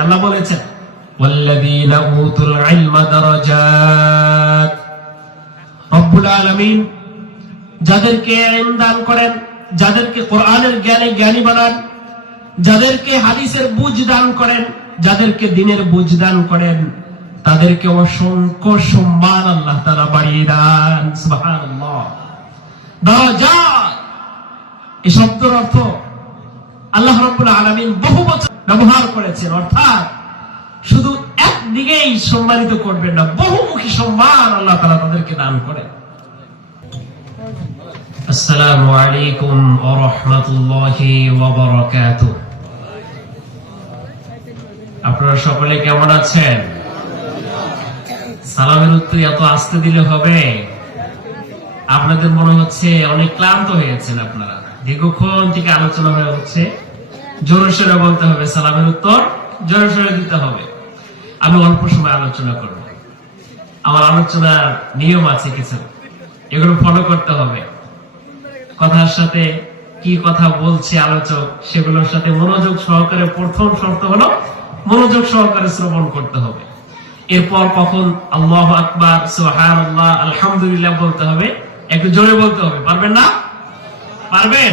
আল্লাহ বলেছেন ওয়াল্লাযীনা উতুল ইলমা দারাজাত। রব্বুল আলামিন যাদেরকে ইলম দান করেন, যাদেরকে কোরআনের জ্ঞানী বানান, যাদেরকে হাদিসের বুঝ দান করেন, যাদেরকে দ্বীনের বুঝ দান করেন, তাদেরকে অসংখ্য সম্মান আল্লাহ তাআলা বাড়িয়ে দেন। সুবহানাল্লাহ। দারাজাত এই শব্দের অর্থ আল্লাহ রাব্বুল আলামিন বহু বচন ব্যবহার করেছেন, অর্থাৎ শুধু একদিকেই সম্মানিত করবেন না, বহুমুখী সম্মান আল্লাহ তাআলা তাদেরকে দান করেন। আসসালামু আলাইকুম ওয়া রাহমাতুল্লাহি ওয়া বারাকাতুহু। আপনারা সকলে কেমন আছেন? সালামের উত্তর এত আস্তে দিলে হবে? আপনাদের মনে হচ্ছে অনেক ক্লান্ত হয়েছেন আপনারা, দীর্ঘক্ষণ থেকে আলোচনা হয়ে হচ্ছে। জোরে সোরে বলতে হবে, সালামের উত্তর জোরে সোরে দিতে হবে। আমি অল্প সময় আলোচনা করব। আমার আলোচনার নিয়ম আছে কিছু, এগুলো ফলো করতে হবে। কথার সাথে কি কথা বলছে আলোচক সেগুলোর সাথে মনোযোগ সহকারে, প্রথম শর্ত হলো মনোযোগ সহকারে শ্রবণ করতে হবে। এরপর কখন আল্লাহু আকবার, সুবহানাল্লাহ, আলহামদুলিল্লাহ বলতে হবে, একটু জোরে বলতে হবে। পারবেন না? পারবেন?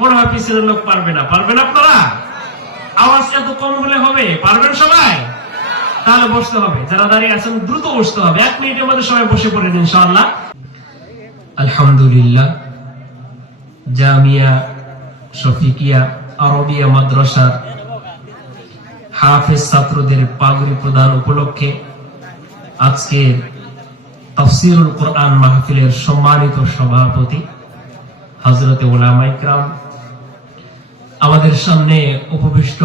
মনে হয় পিছনের লোক পারবে না। পারবেন আপনারা? আওয়াজ এত কম হলে হবে? পারবেন সবাই? তাহলে বসতে হবে। যারা দাঁড়িয়ে আছেন দ্রুত বসতে হবে। 1 মিনিটের মধ্যে সবাই বসে পড়েন ইনশাআল্লাহ। আলহামদুলিল্লাহ, জামিয়া শফিকিয়া আরবিয়া মাদ্রাসার হাফেজ ছাত্রদের পাগড়ি প্রদান উপলক্ষে আজকের তাফসীরুল কোরআন মাহফিলের সম্মানিত সভাপতি হযরতে উলামা ইকরাম, আমাদের সামনে উপবিষ্ট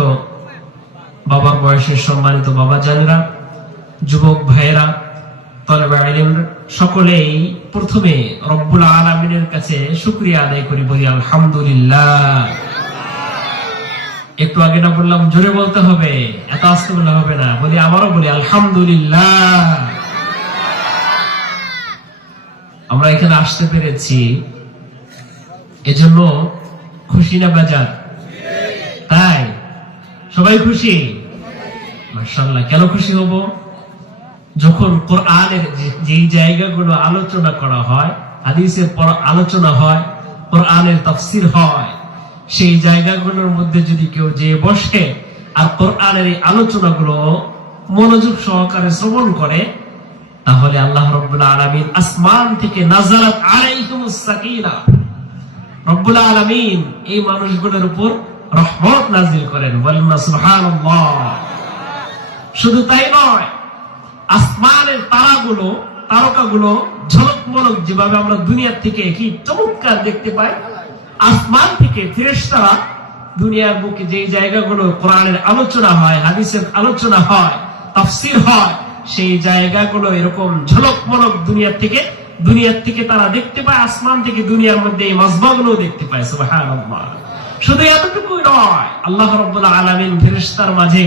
বাবার বয়সের সম্মানিত বাবাজানেরা, যুবক ভাইয়েরা, তালেবে ইলম, সকলেই প্রথমে রব্বুল আলামিনের কাছে শুকরিয়া আদায় করি, বলি আলহামদুলিল্লাহ। একটু আগে না বললাম জোরে বলতে হবে, এত আস্তে বললে হবে না। বলি আবারও বলি আলহামদুলিল্লাহ। আমরা এখানে আসতে পেরেছি এজন্য খুশি না বেজার? তাই সবাই খুশি? মাশাআল্লাহ। কেন খুশি হব? যখন কোরআনের যেই জায়গাগুলো আলোচনা করা হয়, হাদিসের আলোচনা হয়, কোরআনের তাফসীর হয়, সেই জায়গাগুলোর মধ্যে যদি কেউ যে বসে আর কোরআনের এই আলোচনাগুলো মনোযোগ সহকারে শ্রবণ করে, তাহলে আল্লাহ রাব্বুল আলামিন আসমান থেকে নাযালাত আলাইহিমুস সাকিনাহ, রব্বুল আলামিন এই মানুষগুলোর উপর রহমত নাযিল করেন। বলেন না সুবহানাল্লাহ। শুধু তাই নয়, আসমানের তারকাগুলো ঝলকমলক যেভাবে আমরা দুনিয়ার থেকে কি চমৎকার দেখতে পাই, আসমান থেকে ফেরেশতারা দুনিয়ার বুকে যে জায়গাগুলো কোরআনের আলোচনা হয়, হাদিসের আলোচনা হয়, তাফসীর হয়, সেই জায়গাগুলো এরকম ঝলকমলক দুনিয়ার থেকে তারা দেখতে পায়। আসমান থেকে দুনিয়ার মধ্যে এই মাজমাগুলো দেখতে পায়। সুবহানাল্লাহ। শুধু এতটুকুই নয়, আল্লাহ রাব্বুল আলামিন ফেরেশতার মাঝে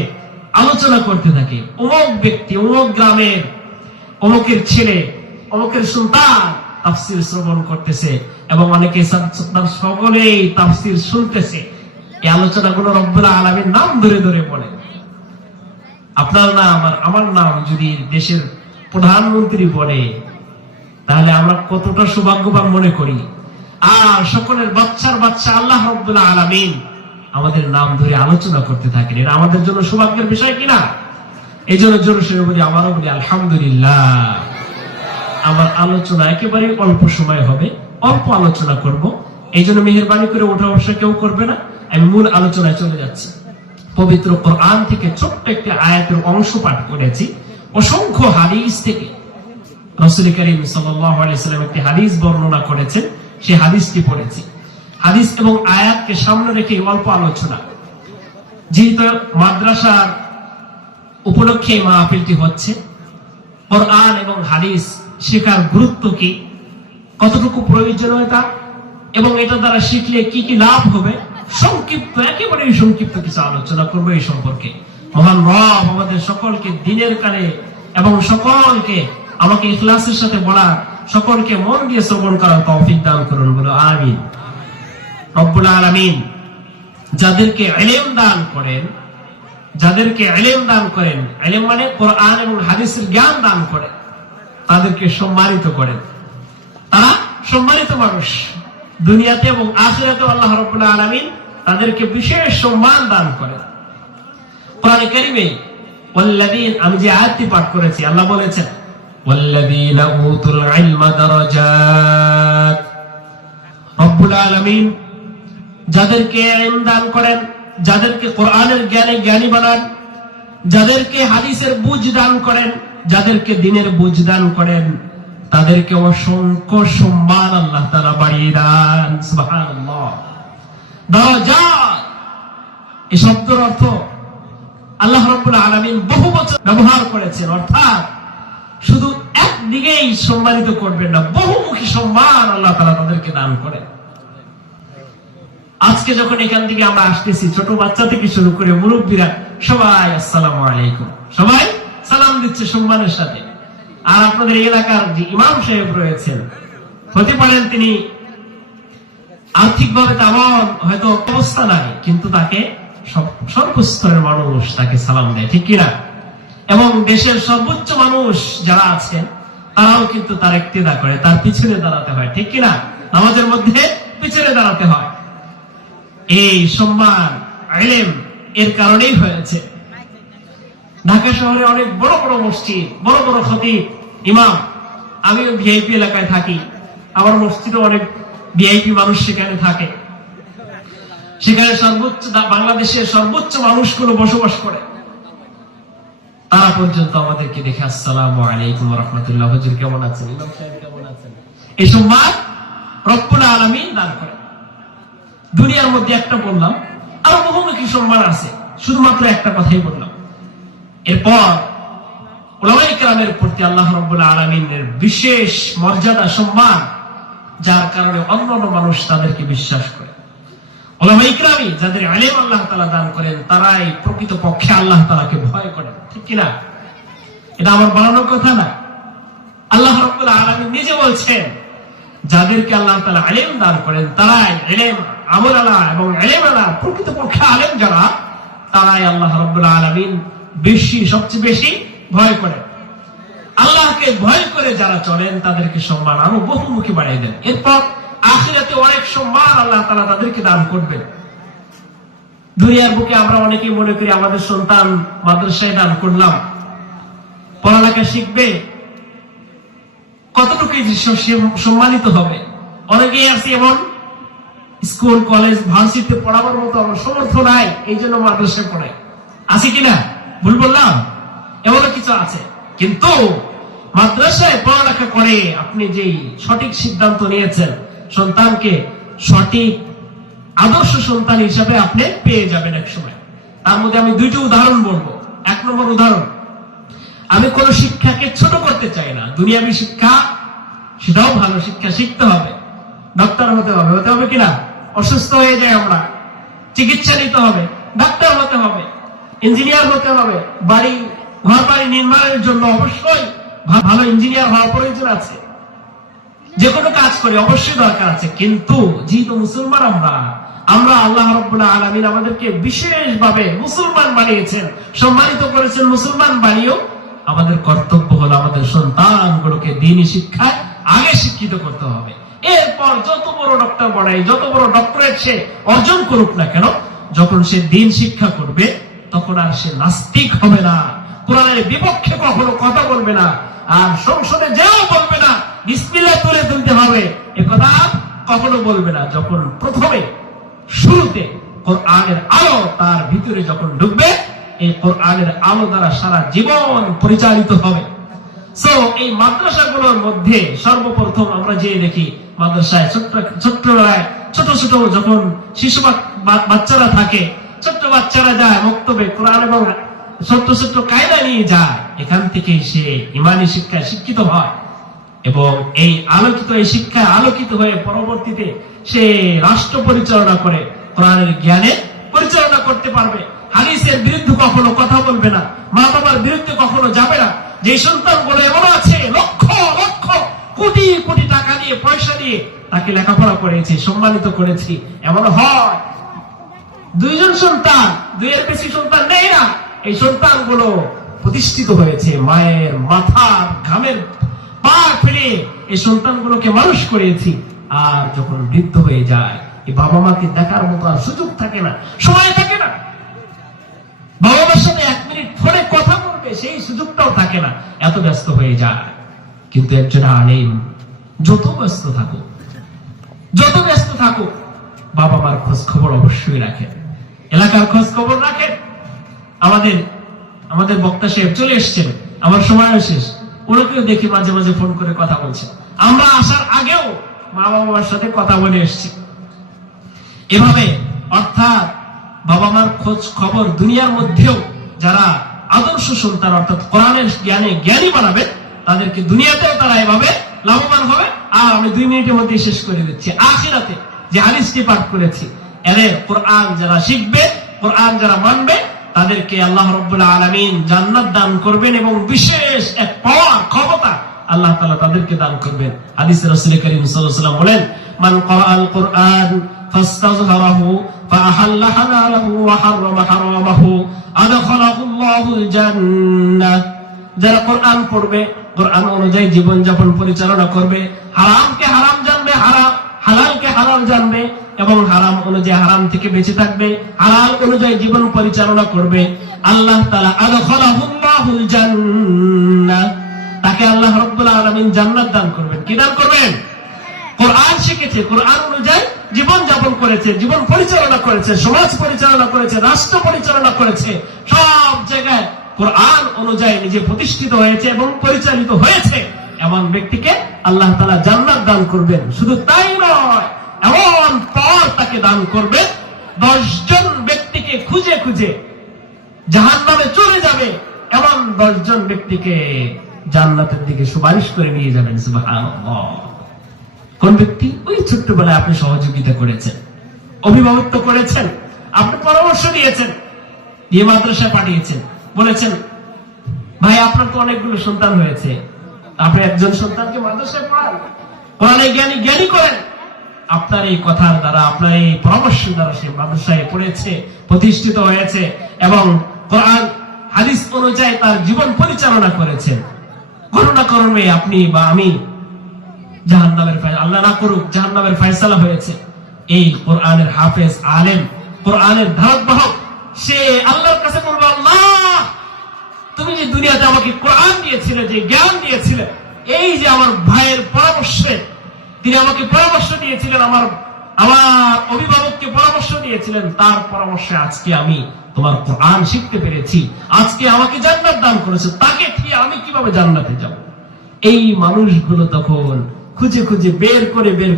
আলোচনা করতে থাকে, অমুক ব্যক্তি, অমুক গ্রামের, অমুকের ছেলে, অমুকের সন্তান তাফসীর শ্রবণ করতেছে, এবং অনেকে সকলেই তাফসীর শুনতেছে। এই আলোচনাগুলো রব্বুল আলামিন নাম ধরে ধরে বলে। আপনার নাম আর আমার নাম যদি দেশের প্রধানমন্ত্রী বলে, তাহলে আমরা কতটা সৌভাগ্যবান মনে করি। আর সকলের বাচ্চার বাচ্চা আল্লাহ রাব্বুল আলামিন আমাদের নাম ধরে আলোচনা করতে থাকেন। এটা আমাদের জন্য সৌভাগ্যের বিষয় কিনা? এই জন্য জোরে সোরে বলি, আমারও বলি আলহামদুলিল্লাহ। আমার আলোচনা একেবারে অল্প সময় হবে, অল্প আলোচনা করব। এই জন্য মেহেরবানি করে ওঠা বসা কেউ করবে না। আমি মূল আলোচনায় চলে যাচ্ছি। পবিত্র কোরআন থেকে ছোট্ট একটি আয়াতের অংশ পাঠ করেছি। অসংখ্য হাদিস থেকে রাসূল করিম সাল্লাল্লাহু আলাইহি ওয়াসাল্লাম একটি হাদিস বর্ণনা করেছেন, সেই হাদিসটি পড়েছি। হাদিস এবং আয়াতকে সামনে রেখে অল্প আলোচনা। যেহেতু মাদ্রাসার উপলক্ষে মাহফিলটি হচ্ছে, কোরআন এবং হাদিস শেখার গুরুত্ব কি, কতটুকু প্রয়োজনীয়তা, এবং এটা দ্বারা শিখলে কি কি লাভ হবে, সংক্ষিপ্ত, একেবারে সংক্ষিপ্ত কিছু আলোচনা করবো এই সম্পর্কে। মহান রব আমাদের সকলকে দ্বীনের কানে এবং সকলকে আমাকে ইখলাসের সাথে বলা, সকলকে মন দিয়ে শ্রবণ করার তৌফিক দান করুন, বলো আমিন। রব্বুল আলামিন যাদেরকে ইলম দান করেন যাদেরকে ইলম দান করেন, ইলম মানে কোরআন এবং হাদিসের জ্ঞান দান করেন, তাদেরকে সম্মানিত করেন। তারা সম্মানিত মানুষ, দুনিয়াতে এবং আখিরাতে আল্লাহ রাব্বুল আলামিন তাদেরকে বিশেষ সম্মান দান করেন। কোরআনে কারীমে ওয়াল্লাযীন, আমি যে আয়াতটি পাঠ করেছি, আল্লাহ বলেছেন ওয়াল্লাযীনা উতুল ইলমা দারাজাত। রব্বুল আলামিন যাদেরকে ইলম দান করেন, যাদেরকে কোরআনের জ্ঞানে জ্ঞানী বানান, যাদেরকে হাদিসের বুঝ দান করেন, যাদেরকে দ্বীনের বুঝ দান করেন, তাদেরকে অসংখ্য সম্মান আল্লাহ তাআলা বাড়িয়ে দেন। সুবহানাল্লাহ। দারাজাত এই শব্দের অর্থ আল্লাহ রাব্বুল আলামিন বহু বচন ব্যবহার করেছেন, অর্থাৎ শুধু একদিকেই সম্মানিত করবেন না, বহুমুখী সম্মান আল্লাহ তাআলা তাদেরকে দান করেন। আজকে যখন এখান থেকে আমরা আসতেছি, ছোট বাচ্চা থেকে শুরু করে মুরব্বীরা সবাই আসসালামু আলাইকুম, সবাই সালাম দিচ্ছে সম্মানের সাথে। আর আপনাদের এলাকার যে ইমাম সাহেব রয়েছেন, হতে পারেন তিনি আর্থিকভাবে তেমন হয়তো অবস্থা নাই, কিন্তু তাকে সর্বস্তরের মানুষ তাকে সালাম দেয়, ঠিক কিনা? এবং দেশের সর্বোচ্চ মানুষ যারা আছেন তারাও কিন্তু তার ইক্তেদা করে, তার পিছনে দাঁড়াতে হয়, ঠিক কিনা? নামাজের মধ্যে পিছনে দাঁড়াতে হয়। এই সম্মান ইলম এর কারণেই হয়েছে। ঢাকা শহরে অনেক বড় বড় মসজিদ, বড় বড় খতিব, ইমাম। আমিও ভিআইপি এলাকায় থাকি, আমার মসজিদে অনেক ভিআইপি মানুষ সেখানে থাকে। সেখানে সর্বোচ্চ বাংলাদেশের সর্বোচ্চ মানুষগুলো বসবাস করে। তারা পর্যন্ত আমাদেরকে দেখে আসসালামু আলাইকুম ওয়া রাহমাতুল্লাহ, হুজুর কেমন আছেন, ইমাম সাহেব কেমন আছেন, এই সম্মান রব্বুল আলামিন দান করেন। দুনিয়ার মধ্যে একটা বললাম, আরো বহুমুখী সম্মান আছে, শুধুমাত্র একটা কথাই বললাম। এরপর উলামায়ে কেরামের প্রতি আল্লাহ রাব্বুল আলামিনের বিশেষ মর্যাদা, সম্মান, যার কারণে অন্যান্য মানুষ তাদেরকে বিশ্বাস করে। উলামায়ে কেরাম যাদের ইলম আল্লাহ তাআলা দান করেন, তারাই প্রকৃতপক্ষে আল্লাহ তাআলাকে ভয় করেন, ঠিক কিনা? এটা আমার বানানোর কথা না, আল্লাহ রাব্বুল আলামিন নিজে বলছেন যাদেরকে আল্লাহ তাআলা ইলম দান করেন, তারাই ইলম আমলওয়ালা এবং ইলমওয়ালা, প্রকৃতপক্ষে আলেম যারা, তারাই আল্লাহ রাব্বুল আলামিন সবচেয়ে বেশি ভয় করেন। আল্লাহকে ভয় করে যারা চলেন তাদেরকে সম্মান আরো বহুমুখী বাড়িয়ে দেন। এরপর আখিরাতে অনেক সম্মান আল্লাহ তাআলা তাদেরকে দান করবেন। দুনিয়ার বুকে আমরা অনেকেই মনে করি আমাদের সন্তান মাদ্রাসায় দান করলাম, পড়ালেখা শিখবে, কতটুকু সম্মানিত হবে। অনেকেই আছে এমন, স্কুল কলেজ ভার্সিটিতে পড়াবার মতো আমার সমর্থ নাই, এই জন্য মাদ্রাসায় পড়াই, আছে কিনা? ভুল বললাম? এমন কিছু আছে। কিন্তু মাদ্রাসায় পড়ালেখা করে আপনি যে সঠিক সিদ্ধান্ত নিয়েছেন, সন্তানকে সঠিক আদর্শ সন্তান হিসাবে আপনি পেয়ে যাবেন এক সময়। তার মধ্যে আমি দুইটি উদাহরণ বলবো। এক নম্বর উদাহরণ, আমি কোন শিক্ষাকে ছোট করতে চাই না। দুনিয়াবী শিক্ষা সেটাও ভালো, শিক্ষা শিখতে হবে, ডাক্তার হতে হবে, হতে হবে কিনা? অসুস্থ হয়ে যায় আমরা, চিকিৎসা নিতে হবে, ডাক্তার হতে হবে, ইঞ্জিনিয়ার হতে হবে, ঘর বাড়ি নির্মাণের জন্য অবশ্যই ভালো ইঞ্জিনিয়ার হওয়া প্রয়োজন আছে। যে কোনো কাজ করি অবশ্যই দরকার আছে। কিন্তু যেহেতু মুসলমান আমরা আল্লাহ রাব্বুল আলামিন আমাদেরকে বিশেষভাবে মুসলমান বানিয়েছেন, সম্মানিত করেছেন। মুসলমান বানিয়েও আমাদের কর্তব্য হলো আমাদের সন্তানগুলোকে দ্বীনি শিক্ষায় আগে শিক্ষিত করতে হবে। এরপর যত বড় ডক্টর বানাই, যত বড় ডক্টরেট সে অর্জন করুক না কেন, যখন সে দ্বীন শিক্ষা করবে তখন আর সে নাস্তিক হবে না, কোরআনের বিপক্ষে কখনো কথা বলবে না, আর সংসদে যেও বলবে না বিসমিল্লাহ তুলে তুলতে হবে, এ কথা কখনো বলবে না। যখন প্রথমে শুরুতে কোরআনের আলো তার ভিতরে যখন ঢুকবে, এই কোরআনের আলো দ্বারা সারা জীবন পরিচালিত হবে। সো এই মাদ্রাসাগুলোর মধ্যে সর্বপ্রথম আমরা যে দেখি মাদ্রাসায় ছোট ছোট যখন শিশু বাচ্চারা থাকে, ছোট্ট বাচ্চারা যায় মক্তবে, কোরআন এবং ছোট্ট ছোট্ট কায়দা নিয়ে যায়, এখান থেকে সে ইমানি শিক্ষায় শিক্ষিত হয় এবং এই শিক্ষায় আলোকিত হয়ে পরবর্তীতে সে রাষ্ট্র পরিচালনা করে, কোরআনের জ্ঞানে পরিচালনা করতে পারবে। হাদিসের বিরুদ্ধে কখনো কথা বলবে না, মা বাবার বিরুদ্ধে কখনো যাবে না। যে সন্তানগুলো এমন আছে লক্ষ লক্ষ কোটি কোটি টাকা দিয়ে, পয়সা দিয়ে তাকে লেখাপড়া করেছি, সম্মানিত করেছি, এমন হয় দুইজন সন্তান, দুইয়ের বেশি সন্তান নেই না, এই সন্তানগুলো প্রতিষ্ঠিত হয়েছে, মায়ের মাথার ঘামের পা ফেলে এই সন্তানগুলোকে মানুষ করেছি। আর যখন বৃদ্ধ হয়ে যায়, এই বাবা মাকে দেখার মতো আর সুযোগ থাকে না, সময় থাকে না। বাবা মার সাথে 1 মিনিট ফোনে কথা বলবে সেই সুযোগটাও থাকে না, এত ব্যস্ত হয়ে যায়। কিন্তু একজন আলেম যত ব্যস্ত থাকুক, বাবা মার খোঁজ খবর অবশ্যই রাখেন, এলাকার খোঁজ খবর রাখেন। আমাদের বক্তা সাহেব চলে এসছেন, আমার সময় শেষ, ওনাকেও দেখি মাঝে মাঝে ফোন করে কথা বলছে। আমরা আসার আগেও মা বাবার সাথে কথা বলে এসছি। এভাবে অর্থাৎ বাবা মার খোঁজ খবর দুনিয়ার মধ্যেও যারা আদর্শ সন্তান অর্থাৎ কোরআনের জ্ঞানী বানাবে, তাদেরকে দুনিয়াতেও তারা এভাবে লাভবান হবে। আর আমি 2 মিনিটের মধ্যে শেষ করে দিচ্ছি, আখিরাতে যে হাদিসটি পাঠ করেছি, এদের কোরআন যারা শিখবে, কোরআন যারা মানবে, তাদেরকে আল্লাহ রাব্বুল আলামিন জান্নাত দান করবেন এবং বিশেষ এক পাওয়ার ক্ষমতা আল্লাহ তাআলা তাদেরকে দান করবেন। হাদিসে রাসূল করিম সাল্লাল্লাহু আলাইহি ওয়াসাল্লাম বলেন, মান ক্বারাআল কোরআন ফাস্তাযহারাহু ফাআহাল্লা হালালাহু ওয়া হারামা হারামাহু আদখালাহুল্লাহুল জান্নাহ। যারা কোরআন পড়বে, কোরআন অনুযায়ী জীবন যাপন পরিচালনা করবে, হারামকে হারাম জানবে, হালালকে হালাল জানবে এবং হারাম অনুযায়ী হারাম থেকে বেঁচে থাকবে, হালাল অনুযায়ী জীবন পরিচালনা করবে, আল্লাহ তাআলা আদখালাহুল্লাহুল জান্নাহ, তাকে আল্লাহ রাব্বুল আলামিন জান্নাত দান করবেন। কি দান করবেন? কোরআন শিখেছে, কোরআন অনুযায়ী জীবন যাপন করেছে, জীবন পরিচালনা করেছে, সমাজ পরিচালনা করেছে, রাষ্ট্র পরিচালনা করেছে, সব জায়গায় কোরআন অনুযায়ী নিজে প্রতিষ্ঠিত হয়েছে এবং পরিচালিত হয়েছে, এমন ব্যক্তিকে আল্লাহ তাআলা জান্নাত দান করবেন। শুধু তাই নয়, এমন পর তাকে দান করবেন 10 জন ব্যক্তিকে খুঁজে খুঁজে জাহান্নামে চলে যাবে, এমন 10 জন ব্যক্তিকে জান্নাতের দিকে সুপারিশ করে নিয়ে যাবেন। সুবহানাল্লাহ। কোন ব্যক্তি? ওই ছোট্টবেলায় আপনি সহযোগিতা করেছেন, অভিভাবকত্ব করেছেন, আপনি পরামর্শ দিয়েছেন, দিয়ে মাদ্রাসায় পাঠিয়েছেন, বলেছেন ভাই আপনার তো অনেকগুলো সন্তান হয়েছে, আপনি একজন সন্তানকে মাদ্রাসায় পড়ান, কোরআনে জ্ঞানী করেন। আপনার এই কথার দ্বারা, আপনার এই পরামর্শ দ্বারা সে মাদ্রাসায় পড়েছে, প্রতিষ্ঠিত হয়েছে এবং কোরআন হাদিস অনুযায়ী তার জীবন পরিচালনা করেছেন। ঘটনা ক্রমে আপনি বা আমি জাহান্নামের, আল্লাহ না করুক, জাহান্নামের ফয়সালা হয়েছে। এই কোরআনের হাফেজ, আলেম, কোরআনের ধারকবাহক, সে আল্লাহর কাছে বলবে, আল্লাহ তুমি যে দুনিয়াতে আমাকে কোরআন দিয়েছিলে, যে জ্ঞান দিয়েছিলে, এই যে আমার ভাইয়ের পরামর্শে তিনি আমাকে পরামর্শ দিয়েছিলেন, আমার অভিভাবককে পরামর্শ দিয়েছিলেন, তার পরামর্শে আজকে আমি তোমার কোরআন শিখতে পেরেছি, আজকে আমাকে জান্নাত দান করেছে, তাকে ঠিক আমি কিভাবে জান্নাতে যাব? এই মানুষগুলো তখন খুঁজে খুঁজে বের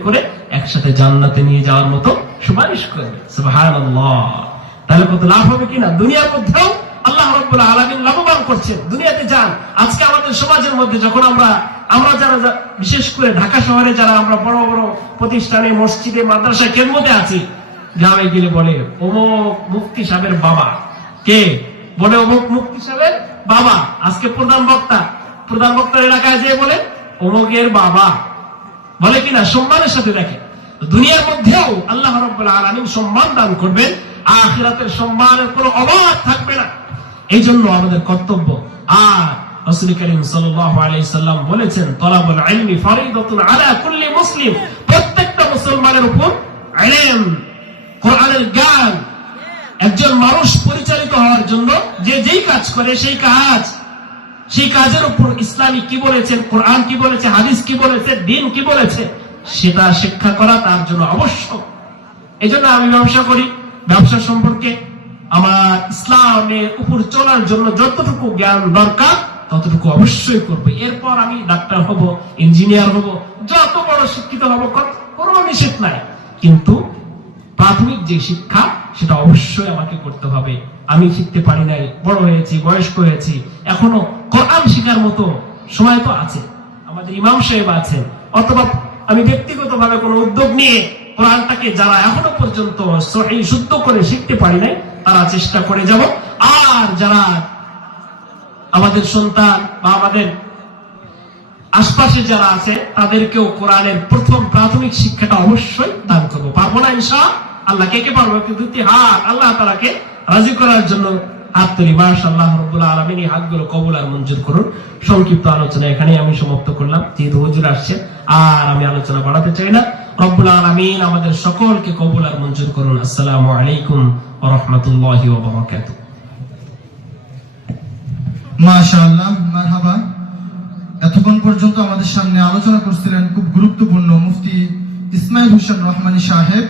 করে একসাথে জান্নাতে নিয়ে যাওয়ার মতো সুপারিশ করবে। সুবহানাল্লাহ। তাহলে কত লাভ হবে কিনা? দুনিয়ার মধ্যেও আল্লাহ রাব্বুল আলামিন লাভবান করছেন। দুনিয়াতে যান, আজকে আমাদের সমাজের মধ্যে যখন আমরা যারা বিশেষ করে ঢাকা শহরে যারা আমরা বড় বড় প্রতিষ্ঠানে, মসজিদে, মাদ্রাসা কেন্দ্রে আছি, গ্রামে গেলে বলে অমুক মুফতি সাহেবের বাবা, কে বলে অমুক মুফতি সাহেবের বাবা, আজকে প্রধান বক্তার এলাকায় যেয়ে বলে অমুকের বাবা, বলে কিনা সম্মানের সাথে দেখে। দুনিয়ার মধ্যেও আল্লাহ রাব্বুল আলামিন সম্মান দান করবেন, আখিরাতের সম্মানের কোনো অভাব থাকবে না। এই জন্য আমাদের কর্তব্য। আর রাসূল করিম সাল্লাল্লাহু আলাইহি সাল্লাম বলেছেন, তলাবুল ইলমি ফরিদাতুন আলা কুল্লি মুসলিম, প্রত্যেকটা মুসলমানের উপর ইলম, কোরআনের জ্ঞান। একজন মানুষ পরিচালিত হওয়ার জন্য যে যেই কাজ করে, সেই কাজের উপর ইসলামী কি বলেছেন, কোরআন কি বলেছে, হাদিস কি বলেছে, দ্বীন কি বলেছে, সেটা শিক্ষা করা তার জন্য আবশ্যক। এই জন্য আমি ব্যবসা করি, ব্যবসা সম্পর্কে আমার ইসলামের উপর চলার জন্য যতটুকু জ্ঞান দরকার ততটুকু অবশ্যই করবো। এরপর আমি ডাক্তার হব, ইঞ্জিনিয়ার হব, যত বড় শিক্ষিত হব, কোনো নিষেধ নাই, কিন্তু প্রাথমিক যে শিক্ষা সেটা অবশ্যই আমাকে করতে হবে। আমি শিখতে পারি নাই, বড় হয়েছি, বয়স্ক হয়েছি, এখনো কোরআন শেখার মতো সময় তো আছে, আমাদের ইমাম সাহেব আছেন, অথবা আমি ব্যক্তিগতভাবে কোনো উদ্যোগ নিয়ে কোরআনটাকে যারা এখনো পর্যন্ত সহিহ শুদ্ধ করে শিখতে পারি নাই, তারা চেষ্টা করে যাব। আর যারা আমাদের সন্তান বা আমাদের আশপাশে যারা আছে, তাদেরকেও কোরআনের প্রথম প্রাথমিক শিক্ষাটা অবশ্যই দান করবো। পারবো না ইনশাআল্লাহ? কে কে পারবো? একটু দুটি হাত আল্লাহ তাআলাকে রাজি করার জন্য হাত তুলি। মাশাআল্লাহ রাব্বুল আলামিন এই হাতগুলো কবুল আর মঞ্জুর করুন। সংক্ষিপ্ত আলোচনা এখানেই আমি সমাপ্ত করলাম, যেহেতু হুজুর আসছে আর আমি আলোচনা বাড়াতে চাই না। রব্বুল আলামিন আমাদের সকলকে কবুল আর মঞ্জুর করুন। আসসালামু আলাইকুম ওয়া রাহমাতুল্লাহি ওয়া বারাকাতুহু। মাশাআল্লাহ, মারহাবা। এতক্ষণ পর্যন্ত আমাদের সামনে আলোচনা করছিলেন খুব গুরুত্বপূর্ণ মুফতি ইসমাইল হোসেন রহমানী সাহেব।